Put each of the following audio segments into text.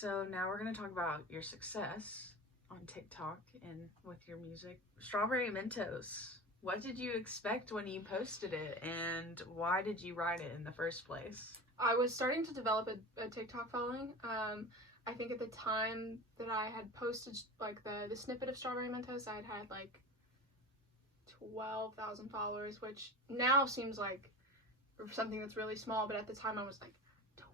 So now we're going to talk about your success on TikTok and with your music. Strawberry Mentos. What did you expect when you posted it, and why did you write it in the first place? I was starting to develop a TikTok following. I think at the time that I had posted like the snippet of Strawberry Mentos, I had like 12,000 followers, which now seems like something that's really small, but at the time I was like 12,000.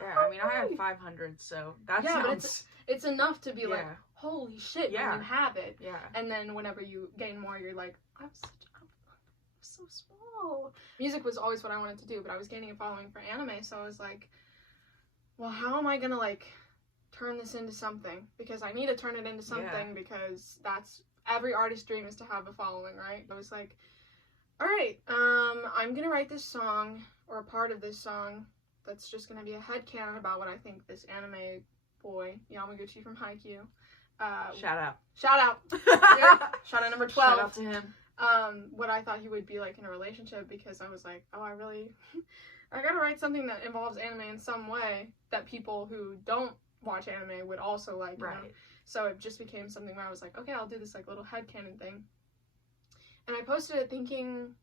Yeah, I mean, I have 500, so that sounds... But it's enough to be like, holy shit, when you have it. Yeah. And then whenever you gain more, you're like, I'm so small. Music was always what I wanted to do, but I was gaining a following for anime, so I was like, well, how am I gonna like turn this into something? Because I need to turn it into something, because that's every artist's dream, is to have a following, right? I was like, all right, I'm gonna write this song, or a part of this song, that's just gonna be a headcanon about what I think this anime boy, Yamaguchi from Haikyuu, Shout out. Yeah, shout out number 12. Shout out to him. What I thought he would be like in a relationship, because I was like, oh, I gotta write something that involves anime in some way that people who don't watch anime would also like, you know? So it just became something where I was like, okay, I'll do this like little headcanon thing. And I posted it thinking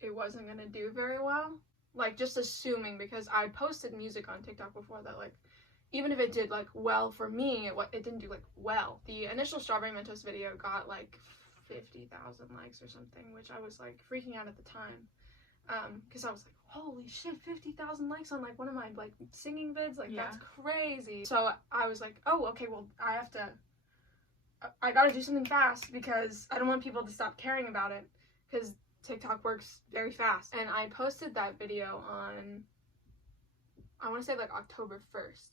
it wasn't gonna do very well. Like, just assuming, because I posted music on TikTok before that, like, even if it did like well for me, it didn't do like well. The initial Strawberry Mentos video got like 50,000 likes or something, which I was like freaking out at the time, because I was like, holy shit, 50,000 likes on like one of my like singing vids, like that's crazy. So I was like, oh, okay, well, I gotta do something fast, because I don't want people to stop caring about it, because TikTok works very fast. And I posted that video on, I want to say like October 1st,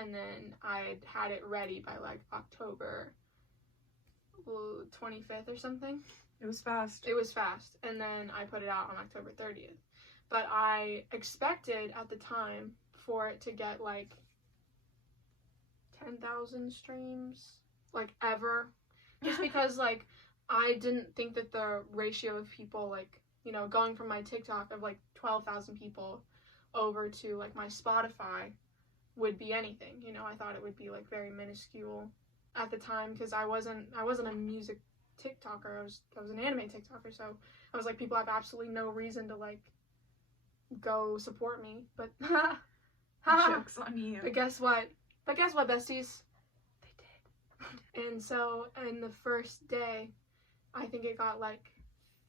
and then I had it ready by like October 25th or something. It was fast. It was fast. And then I put it out on October 30th. But I expected at the time for it to get like 10,000 streams, like ever. Just because like I didn't think that the ratio of people, like, you know, going from my TikTok of like 12,000 people over to like my Spotify would be anything. You know, I thought it would be like very minuscule at the time, because I wasn't a music TikToker. I was an anime TikToker, so I was like, people have absolutely no reason to like go support me. But Joke's on you. But guess what, besties? They did. And so in the first day, I think it got like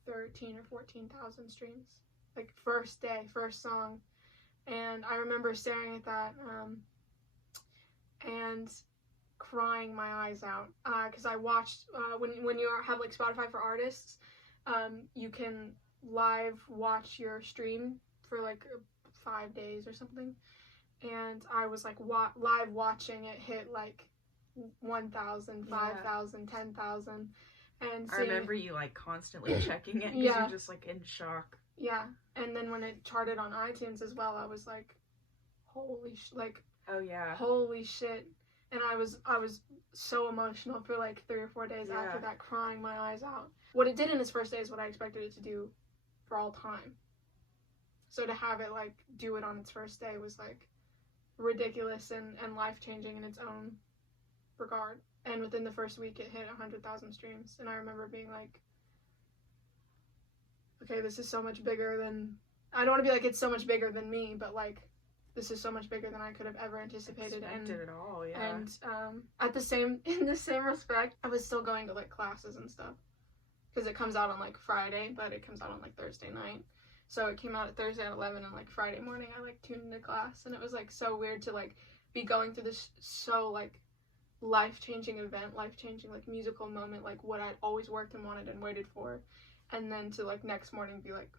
13 or 14,000 streams. Like, first day, first song. And I remember staring at that and crying my eyes out, because I watched, when you have like Spotify for artists, you can live watch your stream for like 5 days or something, and I was like live watching it hit like 1,000, 5,000, 10,000, and I remember you like constantly checking it, because you're just like in shock. Yeah, and then when it charted on iTunes as well, I was like, holy holy shit. And I was so emotional for like 3 or 4 days after that, crying my eyes out. What it did in its first day is what I expected it to do for all time. So to have it like do it on its first day was like ridiculous and life-changing in its own regard. And within the first week, it hit 100,000 streams. And I remember being like, okay, this is so much bigger than, I don't want to be like, it's so much bigger than me, but like, this is so much bigger than I could have ever anticipated. And in the same respect, I was still going to like classes and stuff, because it comes out on like Friday, but it comes out on like Thursday night. So it came out at Thursday at 11, and like Friday morning I like tuned into class, and it was like so weird to like be going through this so like life-changing event, life-changing like musical moment, like what I'd always worked and wanted and waited for, and then to like next morning be like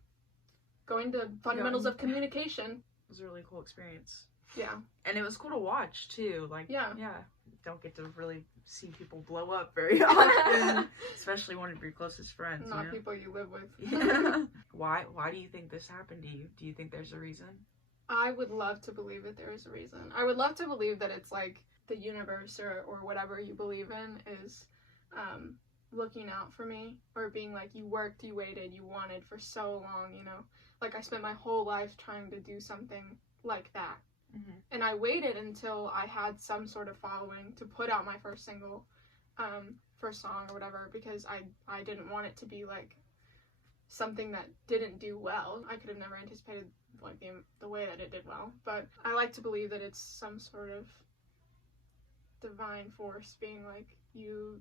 going to fundamentals of communication. It was a really cool experience. Yeah. And it was cool to watch too. Like, yeah. Don't get to really see people blow up very often, especially one of your closest friends. Not people you live with. Yeah. Why do you think this happened to you? Do you think there's a reason? I would love to believe that there is a reason. I would love to believe that it's like the universe or whatever you believe in is looking out for me, or being like, you worked, you waited, you wanted for so long, you know? Like, I spent my whole life trying to do something like that. And I waited until I had some sort of following to put out my first single, first song or whatever, because I didn't want it to be like something that didn't do well. I could have never anticipated like the way that it did well, but I like to believe that it's some sort of divine force being like, you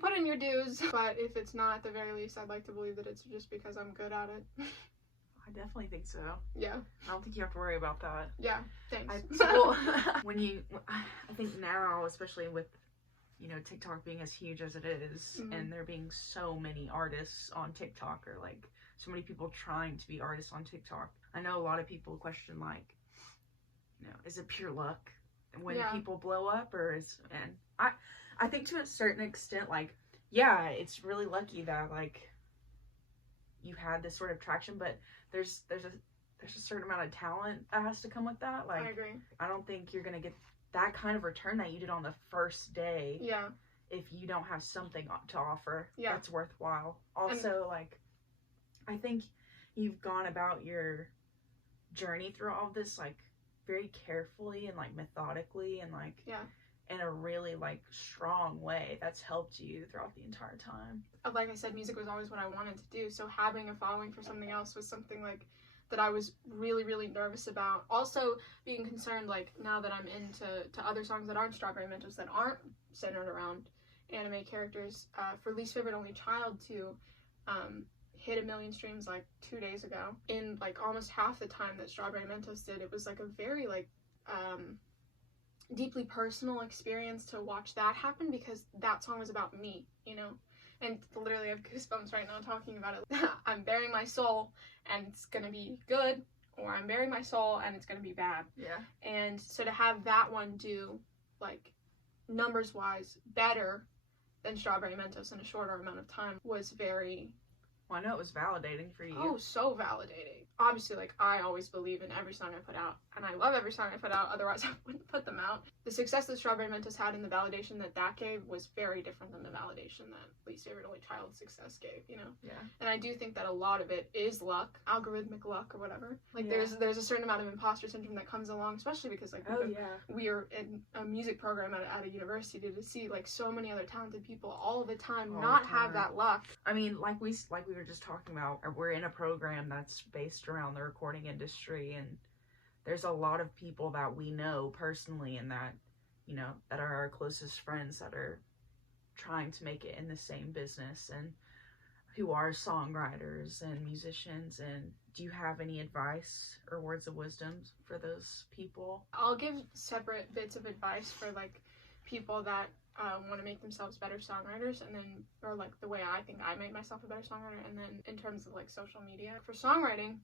put in your dues, but if it's not, at the very least, I'd like to believe that it's just because I'm good at it. I definitely think so. Yeah. I don't think you have to worry about that. Yeah, thanks. I think now, especially with, you know, TikTok being as huge as it is, and there being so many artists on TikTok, or like so many people trying to be artists on TikTok, I know a lot of people question, like, you know, is it pure luck when people blow up, or and I think to a certain extent, like, yeah, it's really lucky that like you had this sort of traction, but there's a certain amount of talent that has to come with that. Like, I agree. I don't think you're gonna get that kind of return that you did on the first day. Yeah. If you don't have something to offer that's worthwhile. Also, like, I think you've gone about your journey through all of this like very carefully and like methodically and like in a really like strong way that's helped you throughout the entire time. Like I said, music was always what I wanted to do, so having a following for something else was something like that I was really, really nervous about. Also being concerned, like, now that I'm into other songs that aren't Strawberry Mentos, that aren't centered around anime characters, for Least Favorite Only Child to hit 1 million streams like 2 days ago in like almost half the time that Strawberry Mentos did. It was like a very like deeply personal experience to watch that happen, because that song was about me, you know. And literally I have goosebumps right now talking about it. I'm bearing my soul and it's gonna be good, or I'm bearing my soul and it's gonna be bad. Yeah. And so to have that one do, like, numbers wise better than Strawberry Mentos in a shorter amount of time was very... Well, I know it was validating for you. Oh, so validating. Obviously, like, I always believe in every song I put out, and I love every song I put out, otherwise I wouldn't put them out. The success that Strawberry Mentos had and the validation that gave was very different than the validation that Least Favorite Only Child success gave, you know? Yeah. And I do think that a lot of it is luck, algorithmic luck or whatever. Like, there's a certain amount of imposter syndrome that comes along, especially because, like, we are in a music program at a university to see, like, so many other talented people all the time have that luck. I mean, like we were just talking about, we're in a program that's based around the recording industry, and there's a lot of people that we know personally and that, you know, that are our closest friends that are trying to make it in the same business and who are songwriters and musicians. And do you have any advice or words of wisdom for those people? I'll give separate bits of advice for like people that want to make themselves better songwriters, and then, or like the way I think I made myself a better songwriter, and then in terms of like social media for songwriting,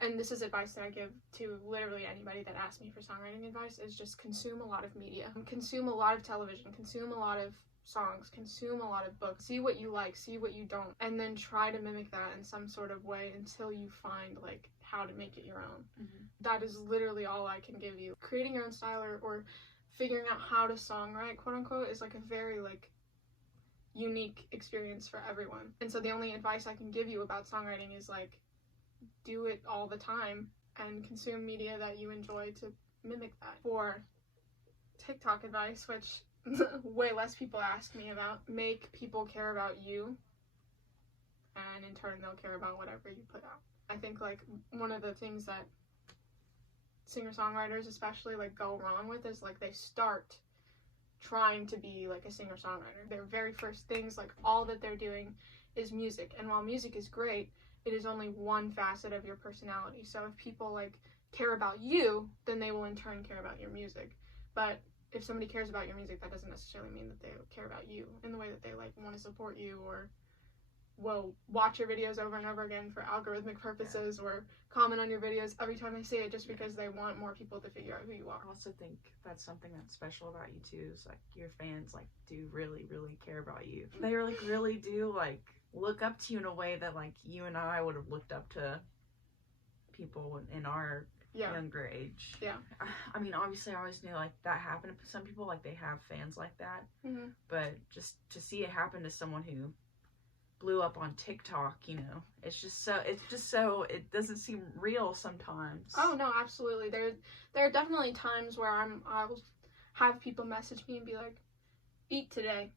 and this is advice that I give to literally anybody that asks me for songwriting advice, is just consume a lot of media, consume a lot of television, consume a lot of songs, consume a lot of books, see what you like, see what you don't, and then try to mimic that in some sort of way until you find like how to make it your own. That is literally all I can give you. Creating your own style or figuring out how to songwrite, quote unquote, is like a very like unique experience for everyone. And so the only advice I can give you about songwriting is like, do it all the time and consume media that you enjoy to mimic that. For TikTok advice, which way less people ask me about, make people care about you, and in turn they'll care about whatever you put out. I think like one of the things that singer-songwriters especially like go wrong with is like they start trying to be like a singer-songwriter. Their very first things, like all that they're doing is music, and while music is great, it is only one facet of your personality. So if people like care about you, then they will in turn care about your music. But if somebody cares about your music, that doesn't necessarily mean that they care about you in the way that they like want to support you, or will watch your videos over and over again for algorithmic purposes, or comment on your videos every time they see it just because they want more people to figure out who you are. I also think that's something that's special about you too, is like your fans like do really, really care about you. They like really do like look up to you in a way that like you and I would have looked up to people in our younger age. Yeah. I mean, obviously I always knew like that happened to some people, like they have fans like that, but just to see it happen to someone who blew up on TikTok, you know. It's just so, it doesn't seem real sometimes. Oh no, absolutely. There are definitely times where I'll have people message me and be like, eat today.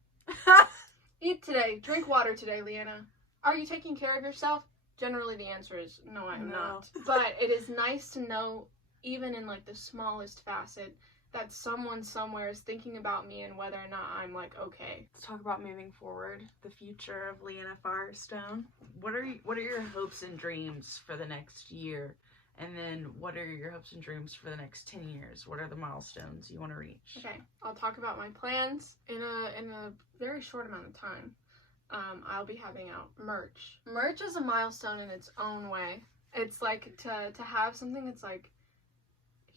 Eat today. Drink water today, Leanna. Are you taking care of yourself? Generally the answer is no, I'm not. But it is nice to know, even in like the smallest facet, that someone somewhere is thinking about me and whether or not I'm like okay. Let's talk about moving forward, the future of Leanna Firestone. What are your hopes and dreams for the next year? And then what are your hopes and dreams for the next 10 years? What are the milestones you want to reach? Okay, I'll talk about my plans in a very short amount of time. I'll be having out merch. Merch is a milestone in its own way. It's like to have something that's like,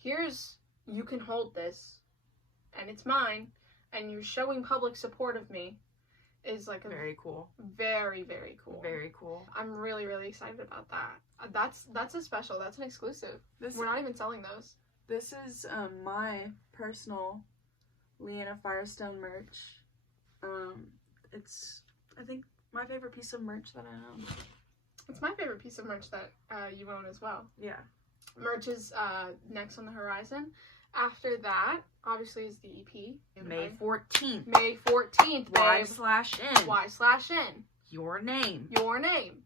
here's, you can hold this, and it's mine, and you're showing public support of me, is like a very cool. Very, very cool. Very cool. I'm really, really excited about that. That's a special. That's an exclusive. We're not even selling those. This is my personal Leanna Firestone merch. It's, I think, my favorite piece of merch that I own. It's my favorite piece of merch that you own as well. Yeah. Merch is next on the horizon. After that, obviously, is the EP. May 14th. May 14th, babe. Y/N. Y/N. Your name. Your name.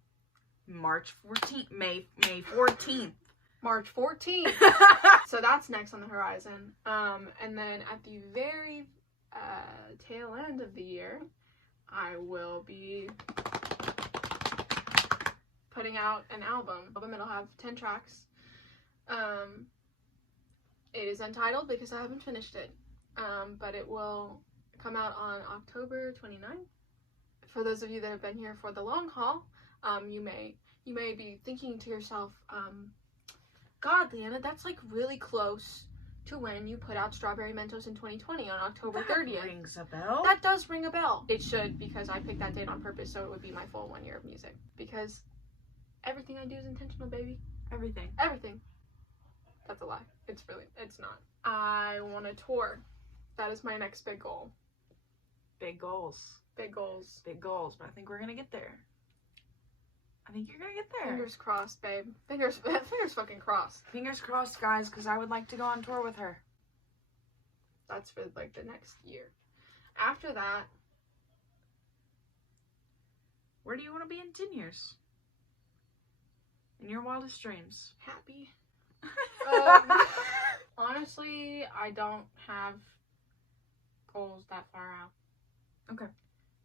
March 14th. May 14th. March 14th. So that's next on the horizon. And then at the very tail end of the year, I will be putting out an album. It'll have 10 tracks. It is untitled because I haven't finished it. But it will come out on October 29th. For those of you that have been here for the long haul, you may be thinking to yourself, God, Leanna, that's like really close to when you put out Strawberry Mentos in 2020 on October 30th. That rings a bell. That does ring a bell. It should, because I picked that date on purpose so it would be my full 1 year of music. Because everything I do is intentional, baby. Everything. Everything. That's a lie. It's not. I want to tour. That is my next big goal. Big goals. Big goals. Big goals, but I think we're gonna get there. I think you're gonna get there. Fingers crossed, babe. Fingers fucking crossed. Fingers crossed, guys, because I would like to go on tour with her. That's for like the next year. After that, where do you want to be in 10 years? In your wildest dreams. Happy. Honestly, I don't have goals that far out. Okay.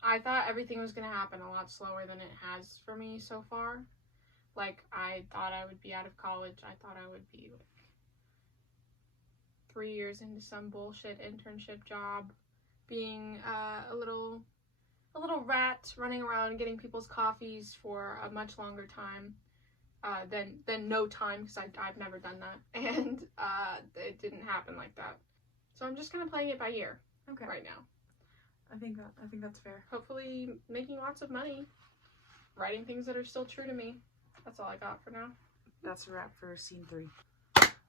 I thought everything was going to happen a lot slower than it has for me so far. Like, I thought I would be out of college. I thought I would be like 3 years into some bullshit internship job, being a little rat running around getting people's coffees for a much longer time than no time, because I've never done that. And it didn't happen like that. So I'm just kind of playing it by ear right now. I think that's fair. Hopefully making lots of money, writing things that are still true to me. That's all I got for now. That's a wrap for scene 3.